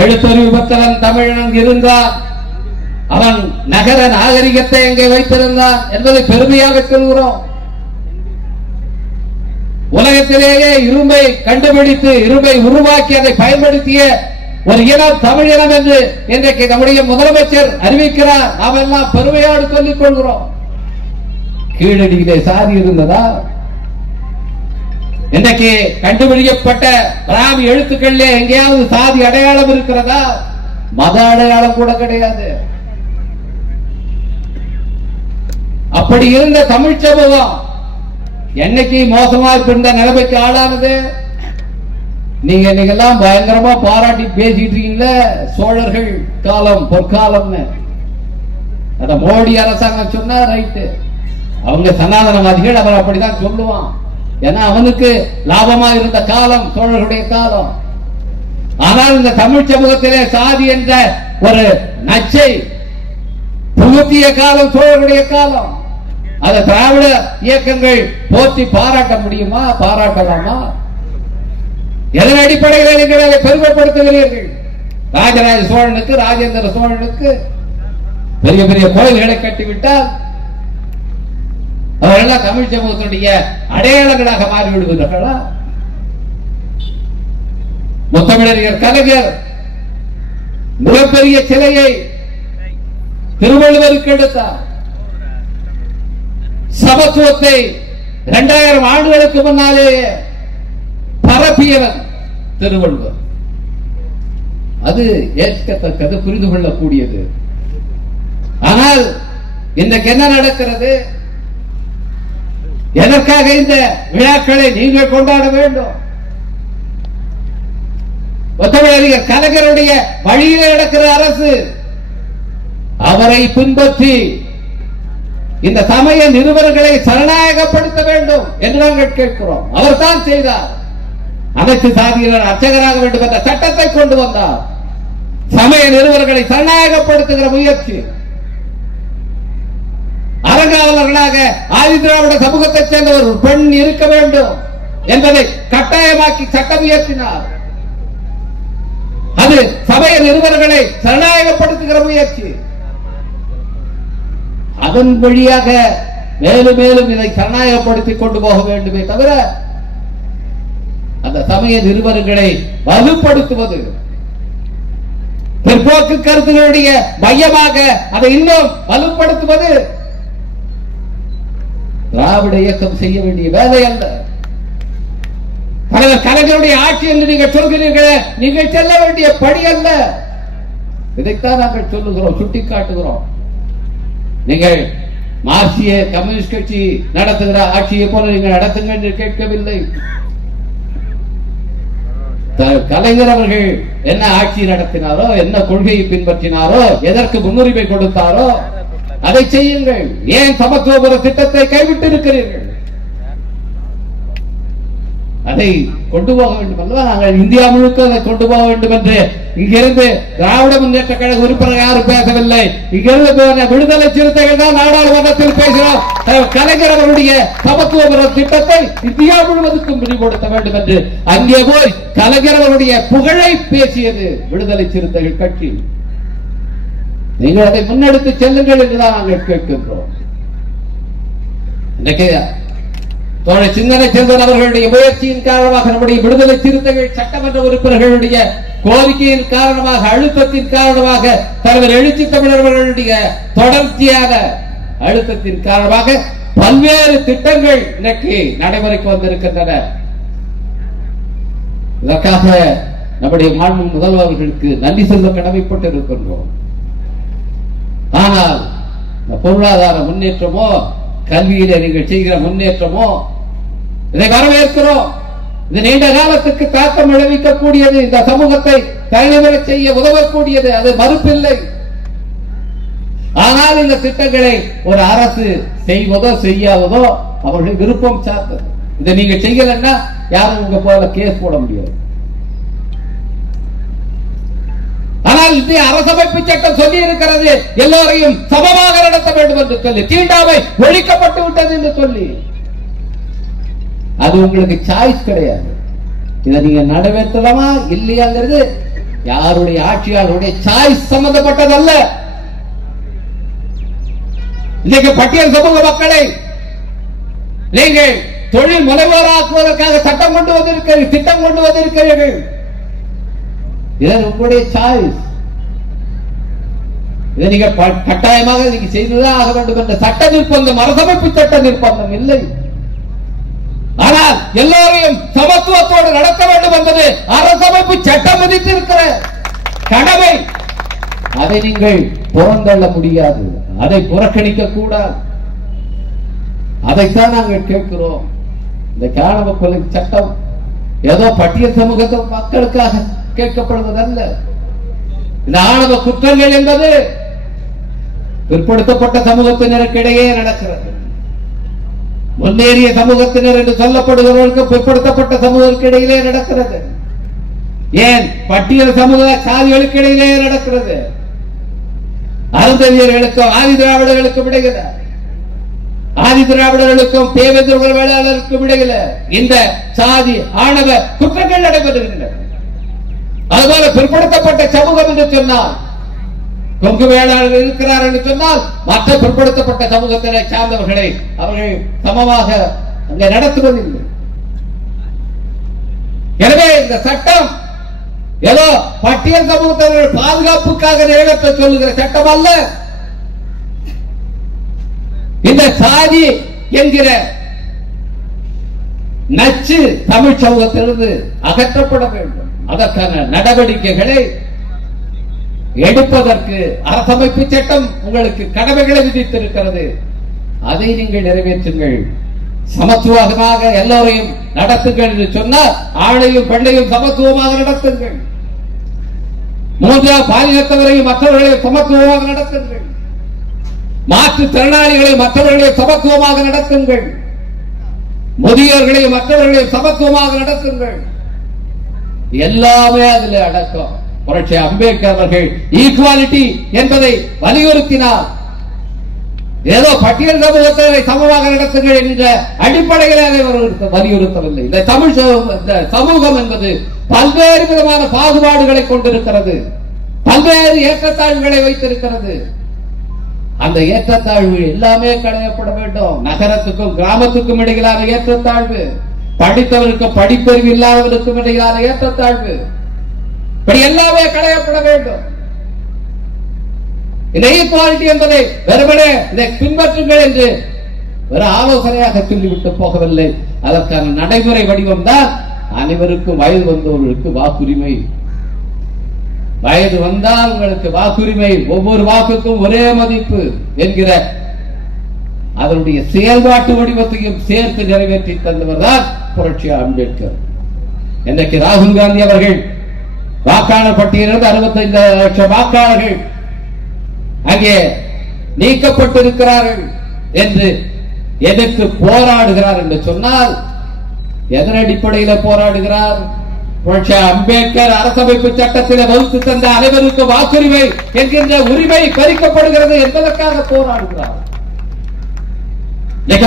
எழுத்தறிவு பெற்றவன் தமிழன் இருந்தான். அவன் நகர நாகரிகத்தை எங்கே வைத்திருந்தான் என்பதை பெருமையாக சொல்கிறோம். உலகத்திலேயே இரும்பை கண்டுபிடித்து இரும்பை உருவாக்கி அதை பயன்படுத்திய ஒரு இனம் தமிழ் இனம் என்று இன்றைக்கு நம்முடைய முதலமைச்சர் அறிவிக்கிறார். நாம் எல்லாம் பெருமையோடு சொல்லிக் கொள்கிறோம். கீழடியிலே சாதி இருந்ததா? இன்றைக்கு கண்டுபிடிக்கப்பட்ட பிராமி எழுத்துக்களிலே எங்கேயாவது சாதி அடையாளம் இருக்கிறதா? மத அடையாளம் கூட கிடையாது. அப்படி இருந்த தமிழ் சமூகம் என்னைக்கு மோசமா இருந்த நிலைமைக்கு ஆளானது? நீங்க இன்னைக்கெல்லாம் பயங்கரமா பாராட்டி பேசிட்டு இருக்கீங்களே, சோழர்கள் காலம் பொற்காலம்னு. அத மோடி அரசாங்கம் சொன்னா ரைட்டு, அவங்க சனாதனவாதிகள் அவர் அப்படிதான் சொல்லுவான். ஏன்னா அவனுக்கு லாபமா இருந்த காலம் சோழர்களுடைய காலம். ஆனால் இந்த தமிழ் சமூகத்திலே சாதி என்ற ஒரு நச்சை புகுத்திய காலம் சோழர்களுடைய காலம். அதை திராவிட இயக்கங்கள் போற்றி பாராட்ட முடியுமா? பாராட்டலாமா? எதன் அடிப்படையில் நீங்கள் அதை பெருமைப்படுத்துகிறீர்கள்? ராஜராஜ சோழனுக்கு ராஜேந்திர சோழனுக்கு பெரிய பெரிய கோயில்களை கட்டிவிட்டால் அவர்கள் தமிழ் சமூகத்தினுடைய அடையாளங்களாக மாறிவிடுகிறார்களா? முத்தமிழறிஞர் கலைஞர் மிகப்பெரிய சிலையை திருவள்ளுவருக்கு எடுத்தார். சமத்துவத்தை 2000 ஆண்டுகளுக்கு முன்னாலே பரப்பியவர் திருவள்ளுவர். அது ஏற்கத்தக்கது, புரிந்து கொள்ளக்கூடியது. ஆனால் இன்றைக்கு என்ன நடக்கிறது? எதற்காக இந்த விழாக்களை நீங்கள் கொண்டாட வேண்டும்? முத்தமிழறிஞர் கலைஞருடைய வழியிலே நடக்கிற அரசு, அவரை பின்பற்றி இந்த சமய நிறுவனங்களை சரணாயகப்படுத்த வேண்டும் என்று நாங்கள் கேட்கிறோம். அவர் தான் செய்தார். அனைத்து சாதியினர் அர்ச்சகராக வேண்டும் என்ற சட்டத்தை கொண்டு வந்தார். சமய நிறுவனங்களை சரணாயகப்படுத்துகிற முயற்சி. அறங்காவலர்களாக ஆதி திராவிட சமூகத்தைச் சேர்ந்த ஒரு பெண் இருக்க வேண்டும் என்பதை கட்டாயமாக்கி சட்டம் இயற்றினார். அது சமய நிறுவனங்களை சரணாயகப்படுத்துகிற முயற்சி. அதன் வழியாக மேலும் மேலும் இதை சரணாயகப்படுத்திக் கொண்டு போக வேண்டுமே தவிர அந்த சமய நிறுவனங்களை வலுப்படுத்துவது, பிற்போக்கு கருத்துக்களுடைய மையமாக அதை இன்னும் வலுப்படுத்துவது திராவிட இயக்கம் செய்ய வேண்டிய வேலை அல்ல. தலைவர் கலைஞருடைய ஆட்சி என்று நீங்கள் சொல்கிறீர்களே, நீங்கள் செல்ல வேண்டிய படி அல்ல. இதைத்தான் நாங்கள் சொல்லுகிறோம், சுட்டிக்காட்டுகிறோம். நீங்கள் மார்க்சிய கம்யூனிஸ்ட் கட்சி நடத்துகிற ஆட்சியை போல நீங்கள் நடத்துங்க என்று கேட்கவில்லை. கலைஞர் அவர்கள் என்ன ஆட்சி நடத்தினாரோ, என்ன கொள்கையை பின்பற்றினாரோ, எதற்கு முன்னுரிமை கொடுத்தாரோ அதை செய்யுங்கள். ஏன் சமத்துவ திட்டத்தை கைவிட்டு இருக்கிறீர்கள்? அதை கொண்டு போக வேண்டும் அல்லவா? நாங்கள் இந்தியா முழுக்க அதை கொண்டு போக வேண்டும் என்று இங்கிருந்து திராவிட முன்னேற்ற கழக உறுப்பினர் யாரும் பேசவில்லை. இங்கிருந்து விடுதலை சிறுத்தைகள் தான் நாடாளுமன்றத்தில் பேசினோம். கலைஞர் அவருடைய சமத்துவ திட்டத்தை இந்தியா முழுவதுக்கும் விரிவுபடுத்த வேண்டும் என்று அங்கே போய் கலைஞர் அவருடைய புகழை பேசியது விடுதலை சிறுத்தைகள் கட்சி. நீங்கள் அதை முன்னெடுத்து செல்லுங்கள் என்றுதான் நாங்கள் கேட்கின்றோம். இன்றைக்கு தோழர் சிந்தனை செல்வன் அவர்களுடைய முயற்சியின் காரணமாக நம்முடைய விடுதலை சிறுத்தைகள் சட்டமன்ற உறுப்பினர்களுடைய கோரிக்கையின் காரணமாக, அழுத்தத்தின் காரணமாக, தலைவர் எழுச்சி தமிழர்களுடைய தொடர்ச்சியான அழுத்தத்தின் காரணமாக பல்வேறு திட்டங்கள் இன்றைக்கு நடைமுறைக்கு வந்திருக்கின்றன. இதற்காக நம்முடைய மாண்பு முதல்வர்களுக்கு நன்றி சொல்ல கடமைப்பட்டு இருக்கின்றோம். ஆனால் பொருளாதார முன்னேற்றமோ, கல்வியில நீங்கள் செய்கிற முன்னேற்றமோ, இதை வரவேற்கிறோம். இது நீண்ட காலத்துக்கு தாக்கம் விளைவிக்கக்கூடியது, இந்த சமூகத்தை தலைமுறை செய்ய உதவக்கூடியது, அது மறுப்பில்லை. ஆனால் இந்த திட்டங்களை ஒரு அரசு செய்வதோ செய்யாததோ அவர்கள் விருப்பம் சார்ந்தது. இதை நீங்க செய்யலன்னா யாரும் உங்க போல கேஸ் போட முடியாது. ஆனால் இந்திய அரசமைப்பு சட்டம் சொல்லி இருக்கிறது, எல்லோரையும் சமமாக நடத்த வேண்டும் என்று சொல்லி, தீண்டாமை ஒழிக்கப்பட்டு விட்டது என்று சொல்லி. அது உங்களுக்கு சாய்ஸ் கிடையாது. இதை நீங்க நிறைவேற்றலாமா இல்லையாங்கிறது யாருடைய ஆட்சியாளருடைய சாய்ஸ் சம்பந்தப்பட்டதல்ல. இன்னைக்கு பட்டியல் சமூக மக்களை நீங்கள் தொழில் முனைவோராக்குவதற்காக சட்டம் கொண்டு வந்திருக்கிறீர்கள், திட்டம் கொண்டு வந்திருக்கிறீர்கள். இது உங்களுடைய சாய்ஸ். இதை நீங்க கட்டாயமாக நீங்க செய்துதான் ஆக வேண்டும் என்ற சட்ட நிர்பந்தம், அரசமைப்பு சட்ட நிர்பந்தம் இல்லை. ஆனால் எல்லோரையும் சமத்துவத்தோடு நடத்த வேண்டும் என்பது அரசமைப்பு சட்டம் விதித்திருக்கிற கடமை. அதை நீங்கள் புறந்தள்ள முடியாது, அதை புறக்கணிக்க கூடாது. அதைத்தான் நாங்கள் கேட்கிறோம். இந்த ஆணவ கொலை சட்டம் ஏதோ பட்டியல் சமூகத்து மக்களுக்காக கேட்கப்படுவதல்ல. இந்த ஆணவ குற்றங்கள் என்பது பிற்படுத்தப்பட்ட சமூகத்தினருக்கிடையே நடக்கிறது. முன்னேறிய சமூகத்தினர் என்று சொல்லப்படுகிறவர்களுக்கு பிற்படுத்தப்பட்ட சமூகத்திற்கு இடையிலே நடக்கிறது. ஏன் பட்டியல் சமூக சாதிகளுக்கு இடையிலே நடக்கிறது. அருந்ததியர்களுக்கும் ஆதி திராவிடர்களுக்கும் இடையில, ஆதி திராவிடர்களுக்கும் தேவேந்திர வேளாளருக்கும் இடையில இந்த சாதி ஆணவ குற்றங்கள் நடைபெறுகின்றன. அதுபோல பிற்படுத்தப்பட்ட சமூகம் என்று சொன்னால், கொங்கு வேளாளர்கள் இருக்கிறார் என்று சொன்னால் மற்ற பிற்படுத்தப்பட்ட சமூகத்தினை சார்ந்தவர்களை அவர்கள் சமமாக அங்கே நடத்துவதில்லை. எனவே இந்த சட்டம் ஏதோ பட்டியல் சமூகத்தினர் பாதுகாப்புக்காக நிறைவேற்ற சொல்லுகிற சட்டம் அல்ல. இந்த சாதி என்கிற நச்சு தமிழ் சமூகத்திலிருந்து அகற்றப்பட வேண்டும். அதற்கான நடவடிக்கைகளை எடுப்பதற்கு அரசமைப்பு சட்டம் உங்களுக்கு கடமைகளை விதித்திருக்கிறது. அதை நீங்கள் நிறைவேற்றுங்கள். சமத்துவமாக எல்லோரையும் நடத்துங்கள் என்று சொன்னால் ஆணையும் பெண்ணையும் சமத்துவமாக நடத்துங்கள். மூன்றாம் பாலினத்தவரையும் மற்றவர்களையும் சமத்துவமாக நடத்துங்கள். மாற்றுத்திறனாளிகளை மற்றவர்களை சமத்துவமாக நடத்துங்கள். முதியோர்களையும் மற்றவர்களையும் சமத்துவமாக நடத்துங்கள். எல்லாமே அதில் அடக்கம். புரட்சி அம்பேத்கர் அவர்கள் ஈக்குவாலிட்டி என்பதை வலியுறுத்தினார். ஏதோ பட்டியல் சமூகத்தை சமமாக நடத்துங்கள் என்ற அடிப்படையில் அதை வலியுறுத்தவில்லை. இந்த தமிழ் சமூகம் என்பது பல்வேறு விதமான பாகுபாடுகளை கொண்டிருக்கிறது, பல்வேறு ஏற்றத்தாழ்வுகளை வைத்திருக்கிறது. அந்த ஏற்றத்தாழ்வு எல்லாமே களையப்பட வேண்டும். நகரத்துக்கும் கிராமத்துக்கும் இடையிலான ஏற்றத்தாழ்வு, படித்தவருக்கும் படிப்பறிவு இல்லாதவருக்கும் இடையிலான ஏற்றத்தாழ்வு, இப்படி எல்லாமே களையப்பட வேண்டும். இந்த ஈக்குவாலிட்டி என்பதை வெறுமனே இதை பின்பற்றுங்கள் என்று ஒரு ஆலோசனையாக சொல்லிவிட்டு போகவில்லை. அதற்கான நடைமுறை வடிவம் தான் அனைவருக்கும் வயது வந்தவர்களுக்கு வாக்குரிமை. வயது வந்தால் உங்களுக்கு வாக்குரிமை, ஒவ்வொரு வாக்குக்கும் ஒரே மதிப்பு என்கிற அதனுடைய செயல்பாட்டு வடிவத்தையும் சேர்த்து நிறைவேற்றி தந்தவர் தான் புரட்சி அம்பேத்கர். இன்றைக்கு ராகுல் காந்தி அவர்கள் வாக்காளர் பட்டியலிருந்து 65 லட்சம் வாக்காளர்கள் அங்கே நீக்கப்பட்டிருக்கிறார்கள் என்று எதிர்த்து போராடுகிறார் என்று சொன்னால் எதன் அடிப்படையில் போராடுகிறார்? புரட்சி அம்பேத்கர் அரசமைப்பு சட்டத்தில் வகுத்து தந்த அனைவருக்கு வாக்குரிமை என்கின்ற உரிமை பறிக்கப்படுகிறது என்பதற்காக போராடுகிறார்.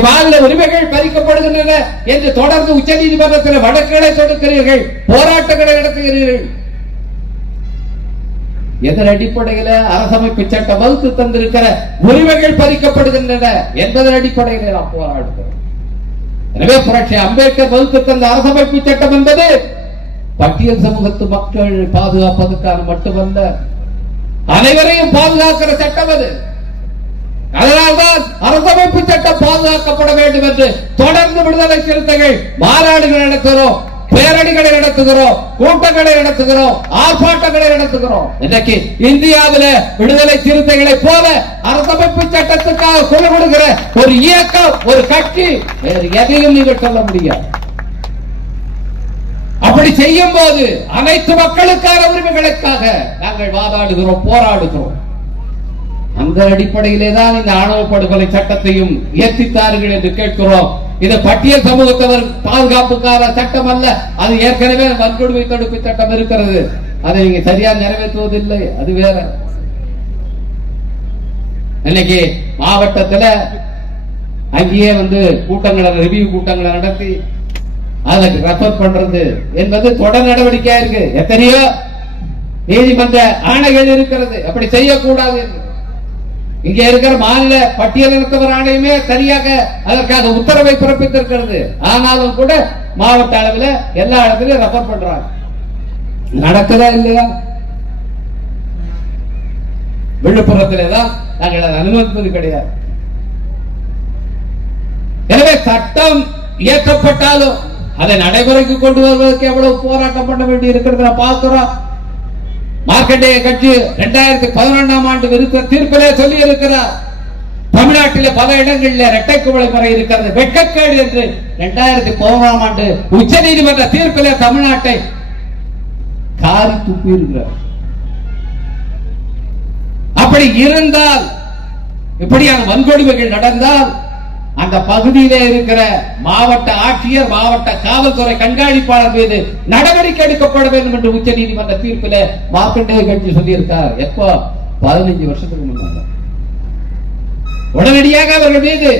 மாநில உரிமைகள் பறிக்கப்படுகின்றன என்று தொடர்ந்து உச்ச நீதிமன்றத்தில் வழக்குகளை தொடுக்கிறீர்கள், போராட்டங்களை நடத்துகிறீர்கள். எதன் அடிப்படையில் அரசமைப்பு சட்டம் வகுத்து தந்திருக்கிற உரிமைகள் பறிக்கப்படுகின்றன என்பதன் அடிப்படையில் நாம் போராடுகிறோம். எனவே புரட்சி அம்பேத்கர் வகுத்து தந்த அரசமைப்பு சட்டம் என்பது பட்டியல் சமூகத்து மக்கள் பாதுகாப்பதற்கான மட்டுமல்ல, அனைவரையும் பாதுகாக்கிற சட்டம் அது. அதனால்தான் அரசமைப்பு சட்டம் பாதுகாக்கப்பட வேண்டும் என்று தொடர்ந்து விடுதலை சிறுத்தைகள் மாநாடுகள் நடத்துகிறோம், பேரணிகளை நடத்துகிறோம், கூட்டங்களை நடத்துகிறோம், ஆர்ப்பாட்டங்களை நடத்துகிறோம். இன்றைக்கு இந்தியாவில் விடுதலை சிறுத்தைகளை போல அரசமைப்பு சட்டத்துக்காக குரல் கொடுக்கிற ஒரு இயக்கம், ஒரு கட்சி வேறு எதையும் நீங்கள் சொல்ல முடியாது. அப்படி செய்யும் போது அனைத்து மக்களுக்கான உரிமைகளுக்காக நாங்கள் வாதாடுகிறோம், போராடுகிறோம். அந்த அடிப்படையிலே தான் இந்த ஆணவ படுகொலை சட்டத்தையும் இயற்றித்தார்கள் என்று கேட்கிறோம். இது பட்டியல் சமூகத்தவர் பாதுகாப்புக்கான சட்டம் அல்ல, அது ஏற்கனவே வன்கொடுமை தடுப்பு சட்டம் இருக்கிறது. அதை நீங்க சரியா நிறைவேற்றுவதில்லை, அது வேற. இன்னைக்கு மாவட்டத்தில் அங்கேயே கூட்டங்களை, ரிவ்யூ கூட்டங்களை நடத்தி அதற்கு ரெஃபர் பண்றது என்பது தொடர் நடவடிக்கையா இருக்கு. எத்தனையோ நீதிமன்ற ஆணைகள் இருக்கிறது அப்படி செய்யக்கூடாது என்று. இங்கே இருக்கிற மாநில பட்டியலினத்தவர் ஆணையமே சரியாக அதற்காக உத்தரவை பிறப்பித்திருக்கிறது. ஆனாலும் கூட மாவட்ட அளவில் எல்லா இடத்திலும் ரெஃபர் பண்றாங்க. நடக்குதா இல்லையா? விழுப்புரத்தில் தான் நாங்கள் அதை அனுமதிப்பது கிடையாது. எனவே சட்டம் இயற்றப்பட்டாலும் அதை நடைமுறைக்கு கொண்டு வருவதற்கு எவ்வளவு போராட்டம் பண்ண வேண்டி இருக்கிறத பார்க்கிறோம். மார்க்கண்டேய கட்சி 2011ஆம் ஆண்டு விருத்த தீர்ப்பிலே சொல்லி இருக்கிறார், தமிழ்நாட்டில் பல இடங்களில் இரட்டை குவளை முறை இருக்கிறது, வெட்கக்கேடு என்று 2011ஆம் ஆண்டு உச்ச நீதிமன்ற தீர்ப்பிலே தமிழ்நாட்டை காரி துப்பி இருக்கிறார். அப்படி இருந்தால், இப்படியான வன்கொடுமைகள் நடந்தால் அந்த பகுதியிலே இருக்கிற மாவட்ட ஆட்சியர், மாவட்ட காவல்துறை கண்காணிப்பாளர் மீது நடவடிக்கை எடுக்கப்பட வேண்டும் என்று உச்ச நீதிமன்ற தீர்ப்பில் மார்க்கண்டேய கட்சி சொல்லியிருக்கார். எப்போ? 15 வருஷத்துக்கு முன்னாடி. உடனடியாக அவர்கள் மீது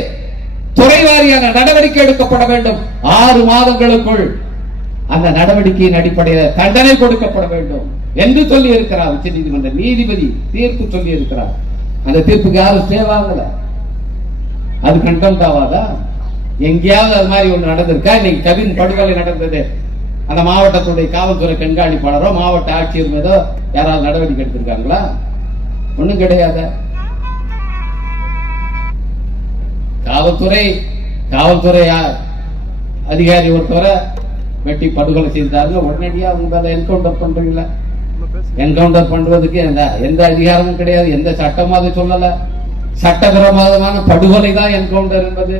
துறை வாரியான நடவடிக்கை எடுக்கப்பட வேண்டும். 6 மாதங்களுக்குள் அந்த நடவடிக்கையின் அடிப்படையில் தண்டனை கொடுக்கப்பட வேண்டும் என்று சொல்லி இருக்கிறார் உச்ச நீதிமன்ற நீதிபதி. தீர்ப்பு சொல்லி இருக்கிறார். அந்த தீர்ப்புக்கு யாரும் ஸ்டே வாங்கல. அது கண்டெம்ட் ஆகாதா? எங்கேயாவது அது மாதிரி ஒன்று நடந்திருக்கா? இன்னைக்கு கவின் படுகொலை நடந்தது, அந்த மாவட்டத்துடைய காவல்துறை கண்காணிப்பாளரோ மாவட்ட ஆட்சியர் மீதோ யாராவது நடவடிக்கை எடுத்திருக்காங்களா? ஒண்ணும் கிடையாது. காவல்துறை அதிகாரி ஒருத்தவரை வெட்டி படுகொலை செய்தாருங்க, உடனடியாக அவங்க மேல என்கவுண்டர் பண்றீங்களா? என்கவுண்டர் பண்றதுக்கு எந்த அதிகாரமும் கிடையாது, எந்த சட்டமும் அதை சொல்லல. சட்டவிரோதமான படுகொலை தான் என்கவுண்டர் என்பது.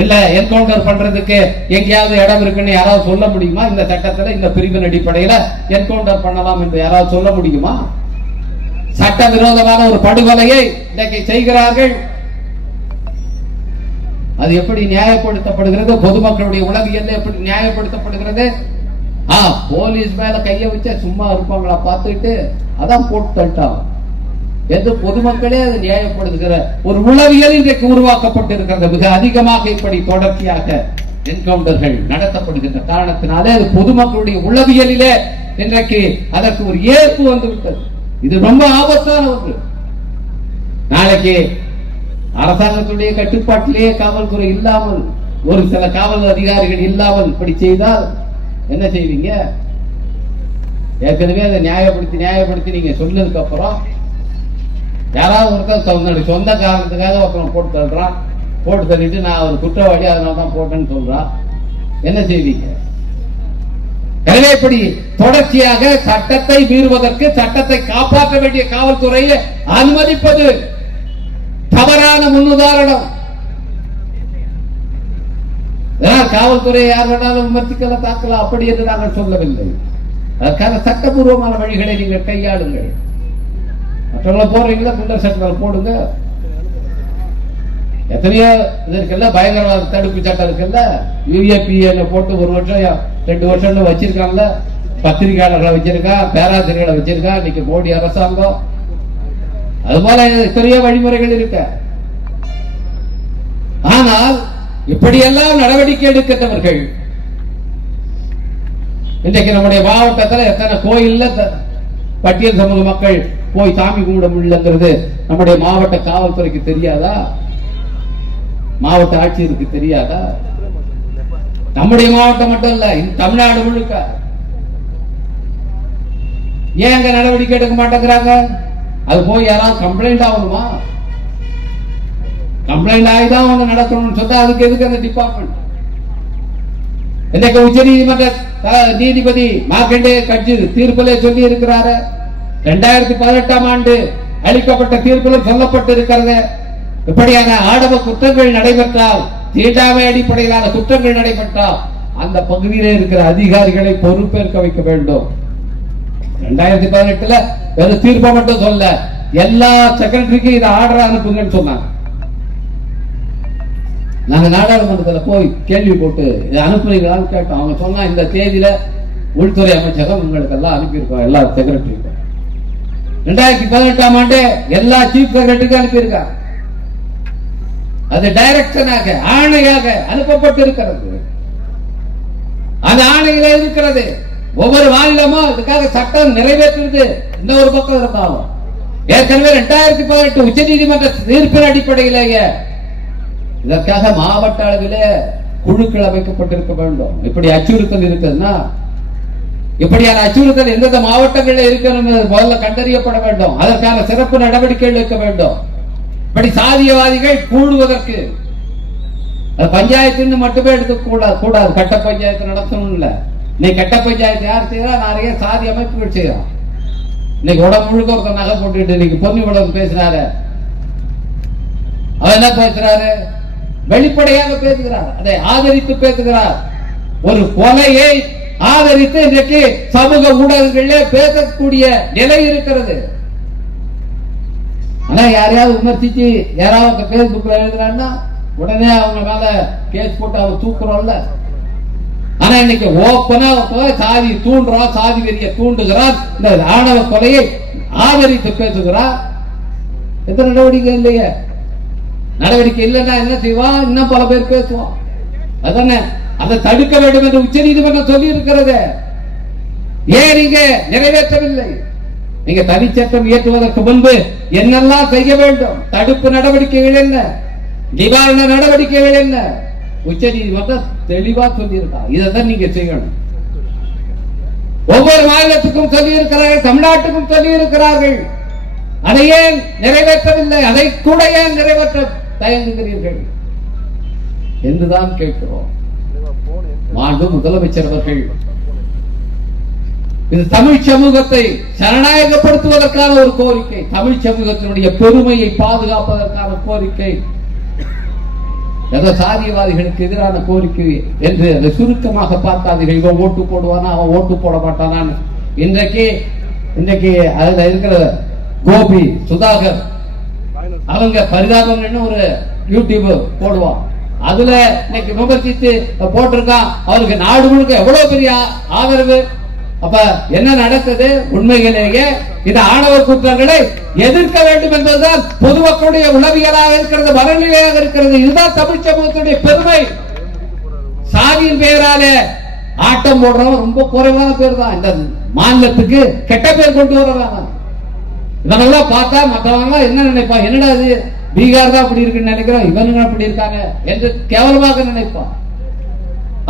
இல்ல என்கவுண்டர் பண்றதுக்கு எங்கேயாவது இடம் இருக்குன்னு யாராவது சொல்ல முடியுமா? இந்த சட்டத்துல இந்த பிரிவின் அடிப்படையில என்கவுண்டர் பண்ணலாம் என்று யாராவது சொல்ல முடியுமா? சட்டவிரோதமான ஒரு படுகொலையை இன்றைக்கு செய்கிறார்கள். அது எப்படி நியாயப்படுத்தப்படுகிறது? பொதுமக்களுடைய உளவியல் எப்படி நியாயப்படுத்தப்படுகிறது? போலீஸ் மேல கைய வச்சா சும்மா இருப்பாங்களா பார்த்துட்டு அதான் போட்டு தட்டான் என்று பொதுமக்களே அது நியாயப்படுத்துகிற ஒரு உளவியல் இன்றைக்கு உருவாக்கப்பட்டிருக்கிறது. மிக அதிகமாக இப்படி தொடர்ச்சியாக என்கவுண்டர்கள் நடத்தப்படுகின்ற காரணத்தினாலே அது பொதுமக்களுடைய உளவியலிலே இன்றைக்கு அதற்கு ஒரு ஏற்பு வந்துவிட்டது. இது ரொம்ப ஆபத்தான ஒன்று. நாளைக்கு அரசாங்கத்துடைய கட்டுப்பாட்டிலேயே காவல்துறை இல்லாமல், ஒரு சில காவல் அதிகாரிகள் இல்லாமல் இப்படி செய்தால் என்ன செய்வீங்க? ஏற்கனவே அதை நியாயப்படுத்தி நீங்க சொன்னதுக்கு அப்புறம் யாராவது ஒருத்தர் சொந்த காரணத்துக்காக அப்புறம் போட்டு தள்ளிட்டு நான் ஒரு குற்றவாளி அதனால தான் போட்டேன்னு சொல்றான், என்ன செய்வீங்க? எனவே இப்படி தொடர்ச்சியாக சட்டத்தை மீறுவதற்கு, சட்டத்தை காப்பாற்ற வேண்டிய காவல்துறையை அனுமதிப்பது தவறான முன்னுதாரணம். காவல்துறையை யார் வேணாலும் விமர்சிக்கல, தாக்கலாம், அப்படி என்று நாங்கள் சொல்லவில்லை. அதற்கான சட்டபூர்வமான வழிகளை நீங்கள் கையாளுங்கள். மற்றவங்களை போறீங்களா, குண்டர் சட்டங்களை போடுங்க. எத்தனையோ இது இருக்குல்ல, பயங்கரவாத தடுப்பு சட்டம் இருக்குல்ல, UAPA போட்டு 1 வருஷம் 2 வருஷம் வச்சிருக்காங்கல்ல, பத்திரிகையாளர்களை வச்சிருக்கா, பேராசிரியர்களை வச்சிருக்கா இன்னைக்கு மோடி அரசாங்கம். அது போல எத்தனையோ வழிமுறைகள் இருக்க. ஆனால் இப்படியெல்லாம் நடவடிக்கை எடுக்கிறவர்கள் இன்றைக்கு நம்முடைய மாவட்டத்தில் எத்தனை கோயில்ல பட்டியல் சமூக மக்கள் போய் சாமி கும்பிட முடியலங்கிறது நம்முடைய மாவட்ட காவல்துறைக்கு தெரியாதா? மாவட்ட ஆட்சியருக்கு தெரியாதா? நம்முடைய மாவட்டம் மட்டும் இல்ல, தமிழ்நாடு முழுக்க. ஏன் அங்க நடவடிக்கை எடுக்க மாட்டேங்கிறாங்க? அது போய் யாராவது கம்ப்ளைண்ட் ஆகணுமா? கம்ப்ளைண்ட் ஆகிதான் அவங்க நடத்தணும்னு சொன்னா அதுக்கு எதுக்கு அந்த டிபார்ட்மெண்ட்? இன்னைக்கு உச்ச நீதிமன்ற நீதிபதி மார்க்கண்டே கட்சி தீர்ப்பிலே சொல்லி இருக்கிறாரு, 2018 ஆண்டு அளிக்கப்பட்ட தீர்ப்பில் சொல்லப்பட்டு இருக்கிறது, இப்படியான ஆடவ குற்றங்கள் நடைபெற்றால், தீண்டாமை அடிப்படையிலான குற்றங்கள் நடைபெற்றால் அந்த பகுதியிலே இருக்கிற அதிகாரிகளை பொறுப்பேற்க வைக்க வேண்டும். 2018 வெறும் தீர்ப்பை மட்டும் சொல்ல, எல்லா செக்ரட்டரிக்கும் இதை ஆர்டர் அனுப்புங்கன்னு சொன்னாங்க. நாங்க நாடாளுமன்றத்தில் போய் கேள்வி போட்டு இதை அனுப்புறீங்களான்னு கேட்டோம். அவங்க சொன்னா இந்த தேதியில உள்துறை அமைச்சகம் உங்களுக்கு எல்லாம் அனுப்பியிருக்கோம், எல்லா செக்ரட்டரிக்கும். 2018 ஆண்டு எல்லா சீஃப் செக்ரட்டரிக்கும் அனுப்பியிருக்காங்க. அது டைரக்ஷனாக ஆணையாக அனுப்பப்பட்டிருக்கிறது. அந்த ஆணையில இருக்கிறது. ஒவ்வொரு மாநிலமும் அதுக்காக சட்டம் நிறைவேற்றுறது இன்னொரு பக்கம் இருந்தாலும், ஏற்கனவே 2018 உச்ச நீதிமன்ற தீர்ப்பின் அடிப்படையிலேயே இதற்காக மாவட்ட அளவிலே குழுக்கள் அமைக்கப்பட்டிருக்க வேண்டும். இப்படி அச்சுறுத்தல் இருக்குதுன்னா, இப்படியான அச்சுறுத்தல் எந்தெந்த மாவட்டங்களில் இருக்கிறது முதல்ல கண்டறியப்பட வேண்டும். அதற்கான சிறப்பு நடவடிக்கைகள் எடுக்க வேண்டும். இப்படி சாதியவாதிகள் கூடுவதற்கு பஞ்சாயத்து மட்டுமே எடுத்துக்கூடாது. கட்ட பஞ்சாயத்து நடத்தணும் இல்ல. இன்னைக்கு கட்ட பஞ்சாயத்து யார் செய்யறா? நிறைய சாதி அமைப்புகள் செய்யறான். இன்னைக்கு உடம்பு முழுக்க ஒருத்தர் நகை போட்டுட்டு இன்னைக்கு பொண்ணு உடம்பு பேசுறாரு. அவர் என்ன பேசுறாரு? வெளிப்படையாக பேசுகிறார், அதை ஆதரித்து பேசுகிறார். ஒரு கொலையை ஆதரித்து இன்றைக்கு சமூக ஊடகங்களிலே பேசக்கூடிய நிலை இருக்கிறது. ஆனா யாரையாவது விமர்சிச்சு யாராவது பேஸ்புக்ல எழுதுறான்னா உடனே அவங்க மேல கேஸ் போட்டு அவங்க தூக்குறோம்ல. ஆனா இன்னைக்கு ஓப்பனா சாதி தூண்டுறோம், சாதி வெறிய தூண்டுகிறார், இந்த ஆணவ கொலையை ஆதரித்து பேசுகிறார். எத்தனை நடவடிக்கை இல்லையே? நடவடிக்கை இல்லைன்னா என்ன செய்வான்? இன்னும் பல பேர் பேசுவான். அதானே அதை தடுக்க வேண்டும் என்று உச்ச நீதிமன்றம் சொல்லி இருக்கிறது. ஏன் நீங்க நிறைவேற்றவில்லை? நீங்க தனிச்சட்டம் இயற்றுவதற்கு முன்பு என்னெல்லாம் செய்ய வேண்டும்? தடுப்பு நடவடிக்கைகள் என்ன? நிவாரண நடவடிக்கைகள் என்ன? உச்ச நீதிமன்றம் தெளிவா சொல்லி இருக்காங்க. இதைதான் நீங்க செய்யணும். ஒவ்வொரு மாநிலத்துக்கும் சொல்லி இருக்கிறார்கள், தமிழ்நாட்டுக்கும் சொல்லி இருக்கிறார்கள். அதை ஏன் நிறைவேற்றவில்லை? அதை கூட ஏன் நிறைவேற்ற தயங்குகிறீர்கள் என்றுதான் கேட்கிறோம். மாண்பு முதலமைச்சர் அவர்கள் இது தமிழ் சமூகத்தை ஜனநாயகப்படுத்துவதற்கான ஒரு கோரிக்கை, தமிழ் சமூகத்தினுடைய பெருமையை பாதுகாப்பதற்கான கோரிக்கை, சாதியவாதிகளுக்கு எதிரான கோரிக்கை என்று அதை சுருக்கமாக பார்க்காதீர்கள். இவன் ஓட்டு போடுவானா, அவன் ஓட்டு போட மாட்டானான்னு. இன்றைக்கு அதுல இருக்கிற கோபி சுதாகர் அவங்க பரிதாபங்கள்னு ஒரு யூடியூப் போடுவான். அதுல இன்னைக்கு விமர்சித்து போட்டிருக்கான். அவருக்கு நாடு முழுக்க எவ்வளவு பெரிய ஆதரவு. அப்ப என்ன நடக்குது? உண்மையிலேயே இந்த ஆணவ குற்றங்களை எதிர்க்க வேண்டும் என்பதுதான் பொதுமக்களுடைய உளவியலாக இருக்கிறது, மனநிலையாக இருக்கிறது. இதுதான் தமிழ் சமூகத்துடைய பெருமை. சாதியின் பெயராலே ஆட்டம் போடுறவன் ரொம்ப குறைவான பேர் தான் இந்த மாநிலத்துக்கு கெட்ட பேர் கொண்டு வர்றாங்க. இதெல்லாம் பார்த்தா மற்றவங்க என்ன நினைப்பா? என்னடா இது பீகார் தான் அப்படி இருக்குன்னு நினைக்கிறோம், இவனுங்க அப்படி இருக்காங்க என்று கேவலமாக நினைப்பான்.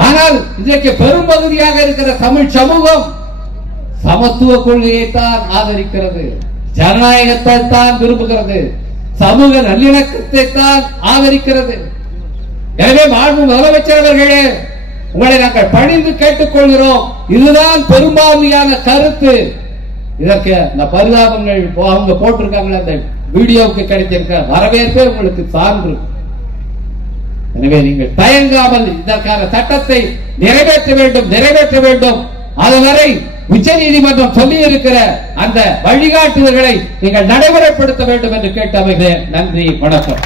ஆனால் இன்றைக்கு பெரும்பகுதியாக இருக்கிற தமிழ் சமூகம் சமத்துவ கொள்கையை தான் ஆதரிக்கிறது, ஜனநாயகத்தை தான் விரும்புகிறது, சமூக நல்லிணக்கத்தை தான் ஆதரிக்கிறது. எனவே மாண்பு முதலமைச்சர் அவர்களே, உங்களை நாங்கள் பணிந்து கேட்டுக்கொள்கிறோம். இதுதான் பெரும்பான்மையான கருத்து. இதற்கு இந்த பரிதாபங்கள் அவங்க போட்டிருக்காங்களே அந்த வீடியோவுக்கு கிடைச்சிருக்க வரவேற்பே உங்களுக்கு சான்று. எனவே நீங்கள் தயங்காமல் இதற்கான சட்டத்தை நிறைவேற்ற வேண்டும். அதுவரை உச்ச நீதிமன்றம் சொல்லி இருக்கிற அந்த வழிகாட்டுதல்களை நீங்கள் நடைமுறைப்படுத்த வேண்டும் என்று கேட்டு அமைகிறேன். நன்றி, வணக்கம்.